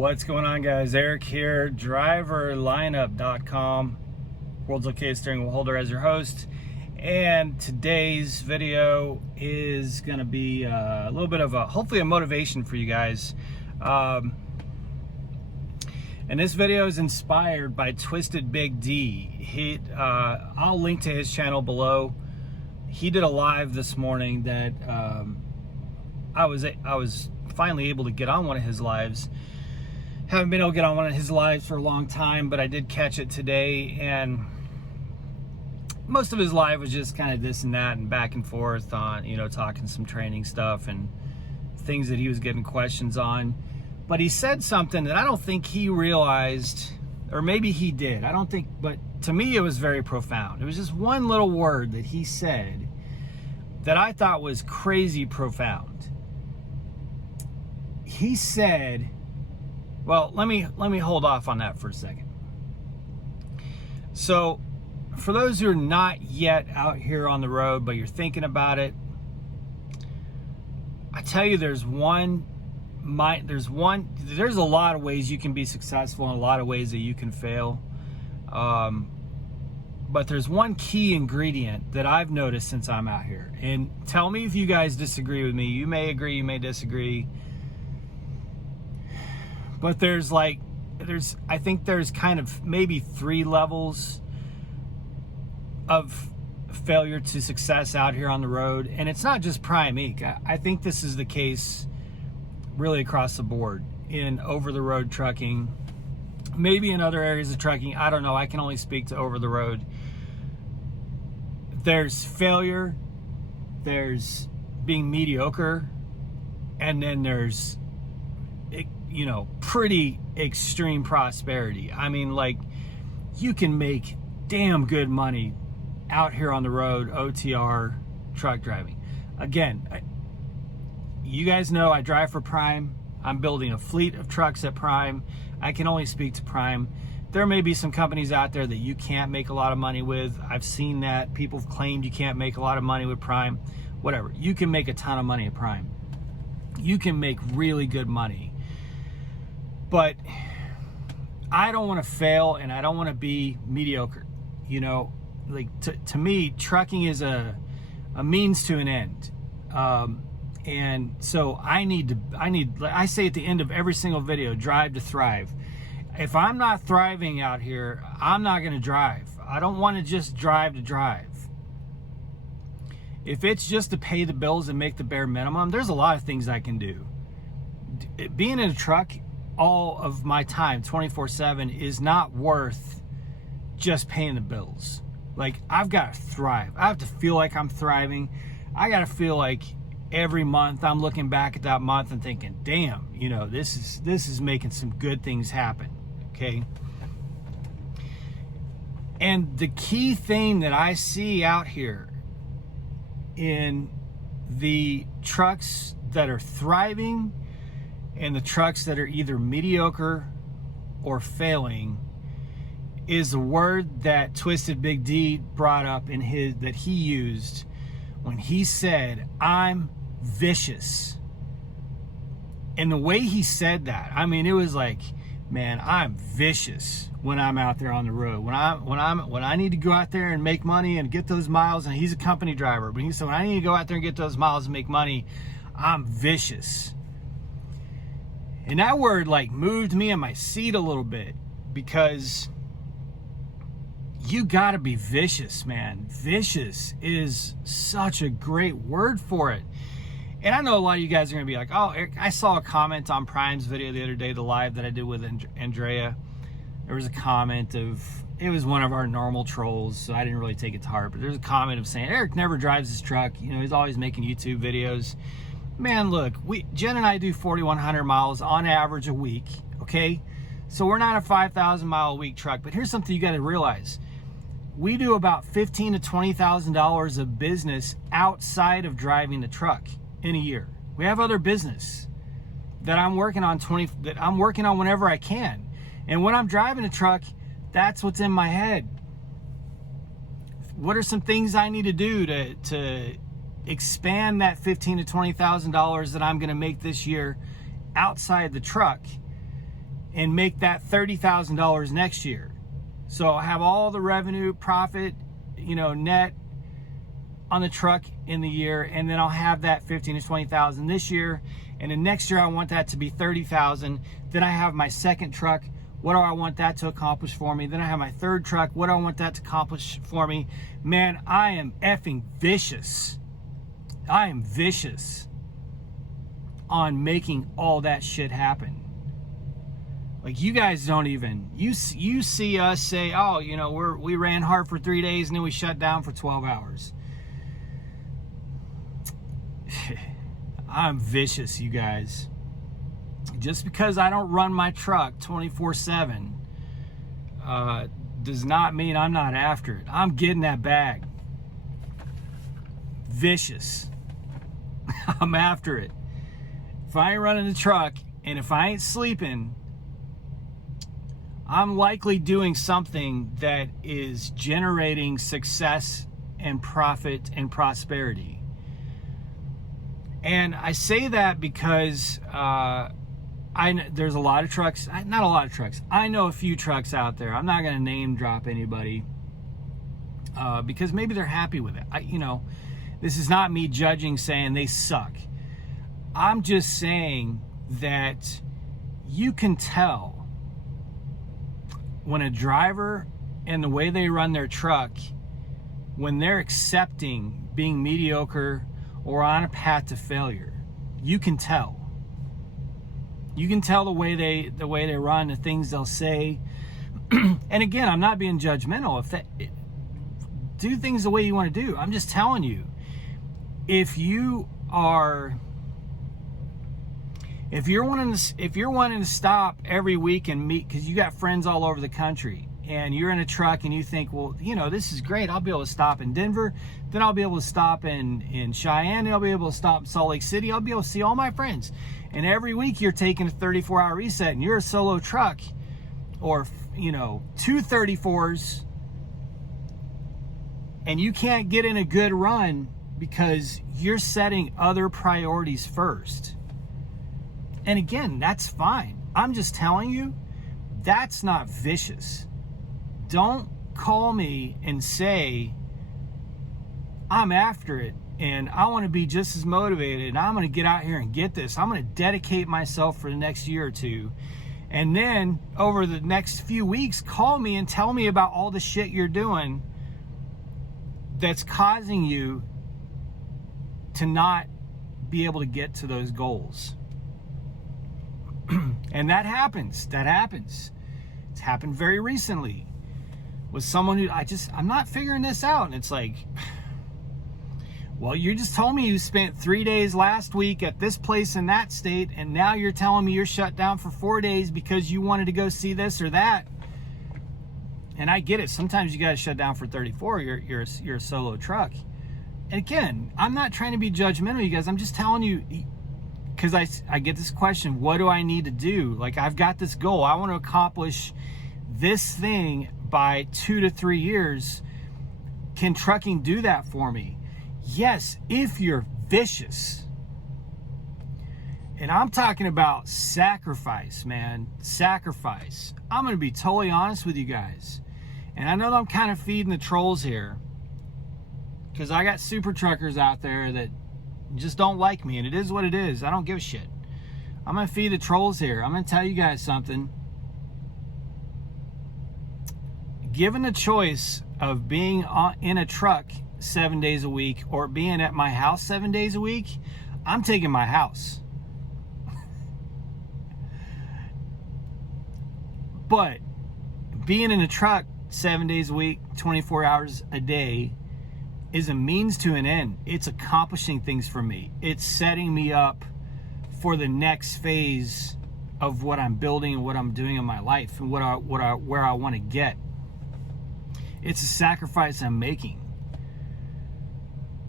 What's going on, guys? Eric here, driverlineup.com, world's luckiest steering wheel holder, as your host. And today's video is going to be a little bit of hopefully a motivation for you guys. And this video is inspired by Twisted Big D. I'll link to his channel below. He did a live this morning that I was finally able to get on one of his lives. Haven't been able to get on one of his lives for a long time, but I did catch it today, and most of his live was just kind of this and that and back and forth on, talking some training stuff and things that he was getting questions on. But he said something that I don't think he realized, or maybe he did. I don't think, but to me it was very profound. It was just one little word that he said that I thought was crazy profound. He said, well, let me hold off on that for a second. So, for those who are not yet out here on the road, but you're thinking about it, I tell you, there's a lot of ways you can be successful and a lot of ways that you can fail. But there's one key ingredient that I've noticed since I'm out here. And tell me if you guys disagree with me. You may agree, you may disagree. But I think there's kind of maybe 3 levels of failure to success out here on the road. And it's not just Prime Inc. I think this is the case really across the board in over-the-road trucking, maybe in other areas of trucking. I don't know. I can only speak to over-the-road. There's failure, there's being mediocre, and then there's pretty extreme prosperity. I mean, like, you can make damn good money out here on the road, OTR truck driving. Again, you guys know I drive for Prime. I'm building a fleet of trucks at Prime. I can only speak to Prime. There may be some companies out there that you can't make a lot of money with. I've seen that. People have claimed you can't make a lot of money with Prime. Whatever. You can make a ton of money at Prime. You can make really good money. But I don't want to fail, and I don't want to be mediocre. To me, trucking is a means to an end. And so I say at the end of every single video, drive to thrive. If I'm not thriving out here, I'm not going to drive. I don't want to just drive to drive. If it's just to pay the bills and make the bare minimum, there's a lot of things I can do. Being in a truck all of my time, 24/7, is not worth just paying the bills. Like, I've got to thrive. I have to feel like I'm thriving. I got to feel like every month I'm looking back at that month and thinking, damn, this is making some good things happen. Okay. And the key thing that I see out here in the trucks that are thriving and the trucks that are either mediocre or failing is the word that Twisted Big D brought up that he used when he said, "I'm vicious." And the way he said that, I mean, it was like, man, I'm vicious when I'm out there on the road. When I need to go out there and make money and get those miles, and he's a company driver, but he said, when I need to go out there and get those miles and make money, I'm vicious. And that word moved me in my seat a little bit, because you gotta be vicious, man. Vicious is such a great word for it. And I know a lot of you guys are gonna be like, oh, Eric, I saw a comment on Prime's video the other day, the live that I did with Andrea. There was a comment it was one of our normal trolls, so I didn't really take it to heart, but there's a comment of saying, Eric never drives his truck. He's always making YouTube videos. Man, look, Jen and I do 4,100 miles on average a week, okay? So we're not a 5,000 mile a week truck, but here's something you got to realize. We do about $15,000 to $20,000 of business outside of driving the truck in a year. We have other business that I'm working on whenever I can. And when I'm driving a truck, that's what's in my head. What are some things I need to do to expand that $15,000 to $20,000 that I'm going to make this year outside the truck and make that $30,000 next year. So I'll have all the revenue, profit, net on the truck in the year, and then I'll have that 15 to 20,000 this year, and then next year I want that to be 30,000. Then I have my second truck. What do I want that to accomplish for me? Then I have my third truck. What do I want that to accomplish for me? Man, I am effing vicious. I am vicious on making all that shit happen. Like, you guys don't even, you see us say, oh, we ran hard for 3 days and then we shut down for 12 hours. I'm vicious, you guys. Just because I don't run my truck 24/7 does not mean I'm not after it. I'm getting that bag. Vicious. I'm after it. If I ain't running the truck and if I ain't sleeping, I'm likely doing something that is generating success and profit and prosperity. And I say that because there's a lot of trucks, not a lot of trucks. I know a few trucks out there. I'm not going to name drop anybody because maybe they're happy with it. This is not me judging, saying they suck. I'm just saying that you can tell when a driver and the way they run their truck, when they're accepting being mediocre or on a path to failure. You can tell. You can tell the way they run, the things they'll say. And again, I'm not being judgmental. Do things the way you want to do. I'm just telling you, if you're wanting to stop every week and meet, because you got friends all over the country, and you're in a truck and you think, well, this is great. I'll be able to stop in Denver. Then I'll be able to stop in Cheyenne. I'll be able to stop in Salt Lake City. I'll be able to see all my friends. And every week you're taking a 34-hour reset and you're a solo truck, or, 2 34s, and you can't get in a good run because you're setting other priorities first. And again, that's fine. I'm just telling you, that's not vicious. Don't call me and say, I'm after it and I want to be just as motivated and I'm going to get out here and get this. I'm going to dedicate myself for the next year or two. And then over the next few weeks, call me and tell me about all the shit you're doing that's causing you to not be able to get to those goals. And that happens. It's happened very recently with someone who I'm not figuring this out. And it's like, well, you just told me you spent 3 days last week at this place in that state, and now you're telling me you're shut down for 4 days because you wanted to go see this or that. And I get it. Sometimes you got to shut down for 34. You're a solo truck. And again, I'm not trying to be judgmental, you guys. I'm just telling you, because I get this question, what do I need to do? Like, I've got this goal. I want to accomplish this thing by 2 to 3 years. Can trucking do that for me? Yes, if you're vicious. And I'm talking about sacrifice, man. Sacrifice. I'm going to be totally honest with you guys. And I know that I'm kind of feeding the trolls here, because I got super truckers out there that just don't like me, and it is what it is. I don't give a shit. I'm going to feed the trolls here. I'm going to tell you guys something. Given the choice of being in a truck 7 days a week or being at my house 7 days a week, I'm taking my house. But being in a truck 7 days a week, 24 hours a day, is a means to an end. It's accomplishing things for me. It's setting me up for the next phase of what I'm building and what I'm doing in my life and where I want to get. It's a sacrifice I'm making.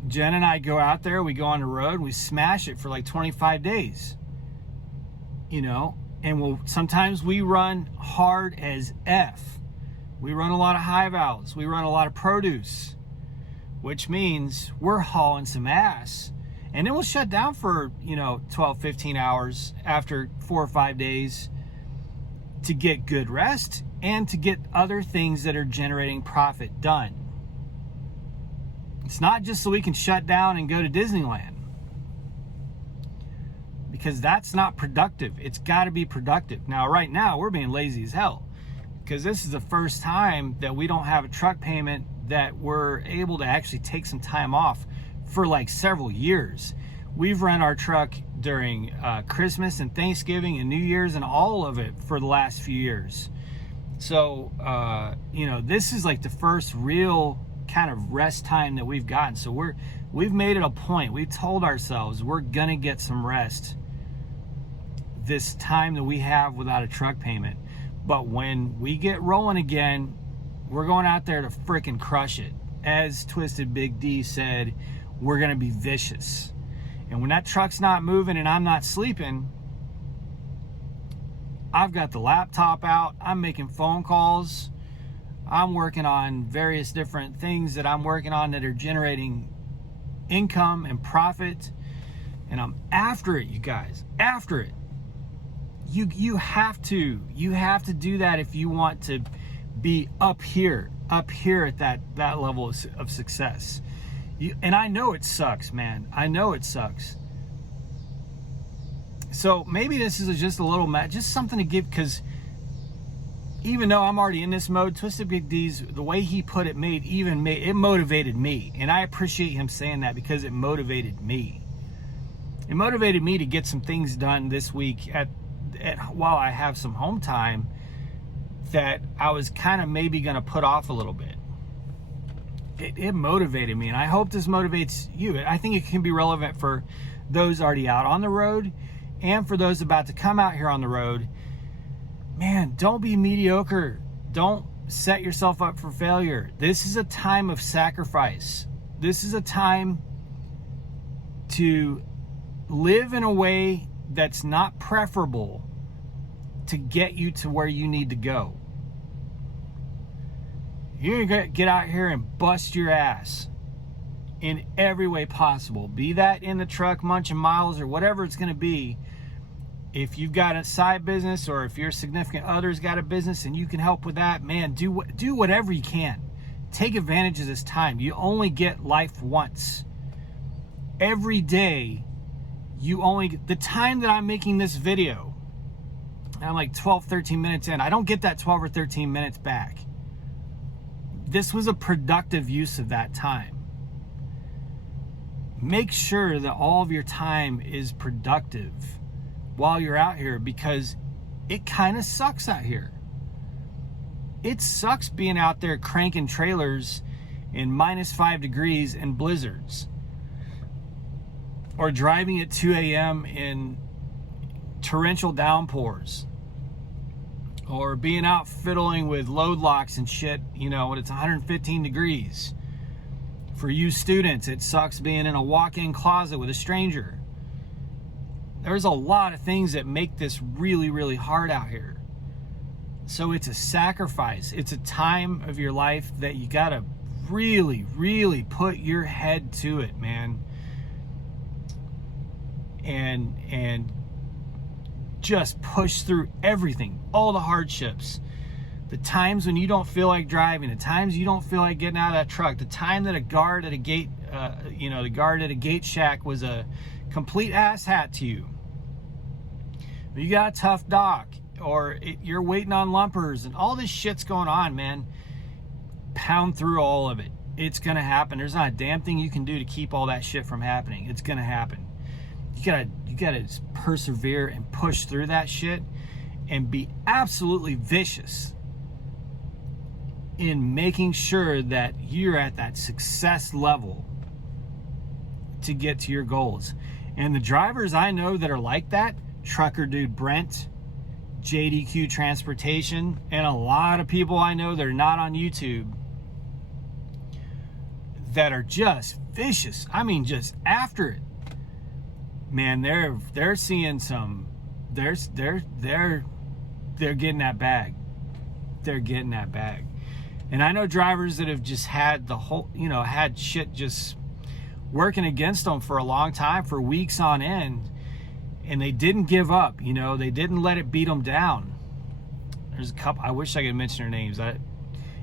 Jen and I go out there, we go on the road, we smash it for like 25 days. And sometimes we run hard as F. We run a lot of high valves. We run a lot of produce, which means we're hauling some ass. And then we'll shut down for, 12, 15 hours after 4 or 5 days. to get good rest and to get other things that are generating profit done. It's not just so we can shut down and go to Disneyland, because that's not productive. It's got to be productive. Now, right now, we're being lazy as hell, because this is the first time that we don't have a truck payment that we're able to actually take some time off for like several years. We've run our truck during Christmas and Thanksgiving and New Year's and all of it for the last few years. So, this is like the first real kind of rest time that we've gotten. So we've made it a point. We've told ourselves we're gonna get some rest this time that we have without a truck payment. But when we get rolling again, we're going out there to freaking crush it. As Twisted Big D said, we're gonna be vicious. And when that truck's not moving and I'm not sleeping, I've got the laptop out, I'm making phone calls, I'm working on various different things that I'm working on that are generating income and profit, and I'm after it, you guys, after it. You have to do that if you want to be up here at that level of success. And I know it sucks, man. I know it sucks. So maybe this is just a little, just something to give, because even though I'm already in this mode, Twisted Big D's, the way he put it, it motivated me. And I appreciate him saying that, because it motivated me. It motivated me to get some things done this week while I have some home time that I was kind of maybe going to put off a little bit. It motivated me, and I hope this motivates you. I think it can be relevant for those already out on the road and for those about to come out here on the road. Man, don't be mediocre. Don't set yourself up for failure. This is a time of sacrifice. This is a time to live in a way that's not preferable to get you to where you need to go. You're gonna get out here and bust your ass in every way possible. Be that in the truck munching miles or whatever it's gonna be. If you've got a side business, or if your significant other's got a business and you can help with that, man, do whatever you can. Take advantage of this time. You only get life once. Every day, the time that I'm making this video, I'm like 12, 13 minutes in. I don't get that 12 or 13 minutes back. This was a productive use of that time. Make sure that all of your time is productive while you're out here, because it kind of sucks out here. It sucks being out there cranking trailers in -5 degrees and blizzards, or driving at 2 a.m. in torrential downpours, or being out fiddling with load locks and shit, when it's 115 degrees. For you students, it sucks being in a walk-in closet with a stranger. There's a lot of things that make this really, really hard out here. So it's a sacrifice. It's a time of your life that you gotta really, really put your head to it, man. And just push through everything, all the hardships. The times when you don't feel like driving, the times you don't feel like getting out of that truck, the time that a guard at a gate, the guard at a gate shack was a complete asshat to you. You got a tough dock, or you're waiting on lumpers, and all this shit's going on, man. Pound through all of it. It's gonna happen. There's not a damn thing you can do to keep all that shit from happening. It's gonna happen. You gotta persevere and push through that shit, and be absolutely vicious in making sure that you're at that success level to get to your goals. And the drivers I know that are like that, Trucker Dude Brent, JDQ Transportation, and a lot of people I know that are not on YouTube that are just vicious. I mean, just after it. Man, they're seeing some, they're getting that bag. They're getting that bag. And I know drivers that have just had the whole, had shit just working against them for a long time, for weeks on end, and they didn't give up. They didn't let it beat them down. There's a couple, I wish I could mention their names.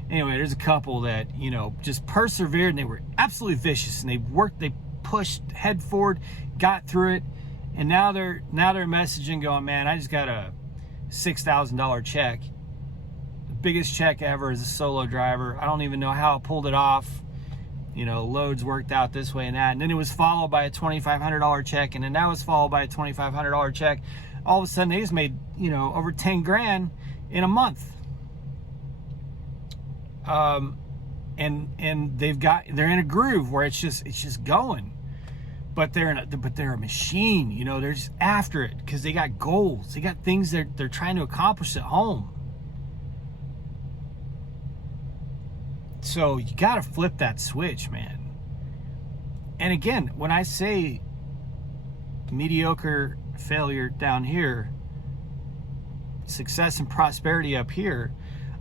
Anyway, there's a couple that, you know, just persevered, and they were absolutely vicious, and they pushed head forward, got through it, and now they're messaging going, man, I just got a $6,000 check. The biggest check ever as a solo driver. I don't even know how I pulled it off. You know, loads worked out this way and that. And then it was followed by a $2,500 check, and then that was followed by a $2,500 check. All of a sudden, they just made, you know, over 10 grand in a month. And they're in a groove where it's just going. But they're a machine, you know. They're just after it because they got goals. They got things they're trying to accomplish at home. So you got to flip that switch, man. And again, when I say mediocre failure down here, success and prosperity up here,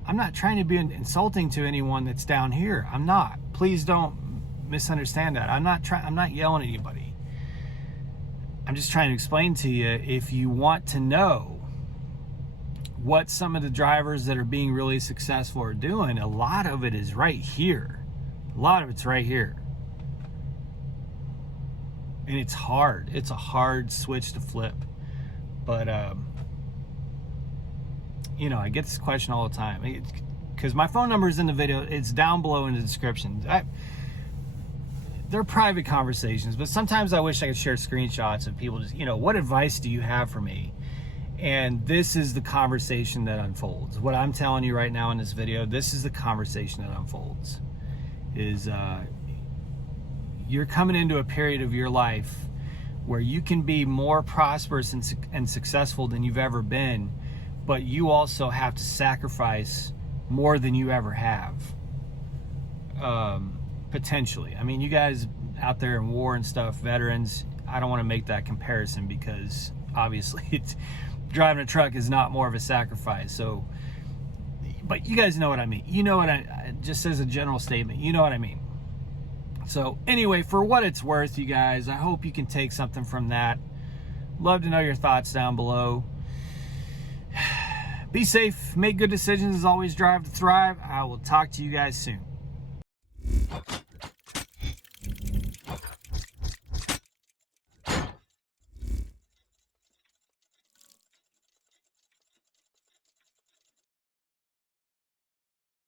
I'm not trying to be insulting to anyone that's down here. I'm not. Please don't misunderstand that. I'm not yelling at anybody. I'm just trying to explain to you, if you want to know what some of the drivers that are being really successful are doing, a lot of it is right here. A lot of it's right here. And it's hard. It's a hard switch to flip. But, you know, I get this question all the time. Because my phone number is in the video. It's down below in the description. They're private conversations, but sometimes I wish I could share screenshots of people just, you know, what advice do you have for me? And this is the conversation that unfolds. What I'm telling you right now in this video, this is the conversation that unfolds. Is you're coming into a period of your life where you can be more prosperous and successful than you've ever been, but you also have to sacrifice more than you ever have. Potentially. I mean, you guys out there in war and stuff, veterans, I don't want to make that comparison because obviously driving a truck is not more of a sacrifice. So, but you guys know what I mean. You know what just as a general statement, you know what I mean. So anyway, for what it's worth, you guys, I hope you can take something from that. Love to know your thoughts down below. Be safe, make good decisions, as always, drive to thrive. I will talk to you guys soon.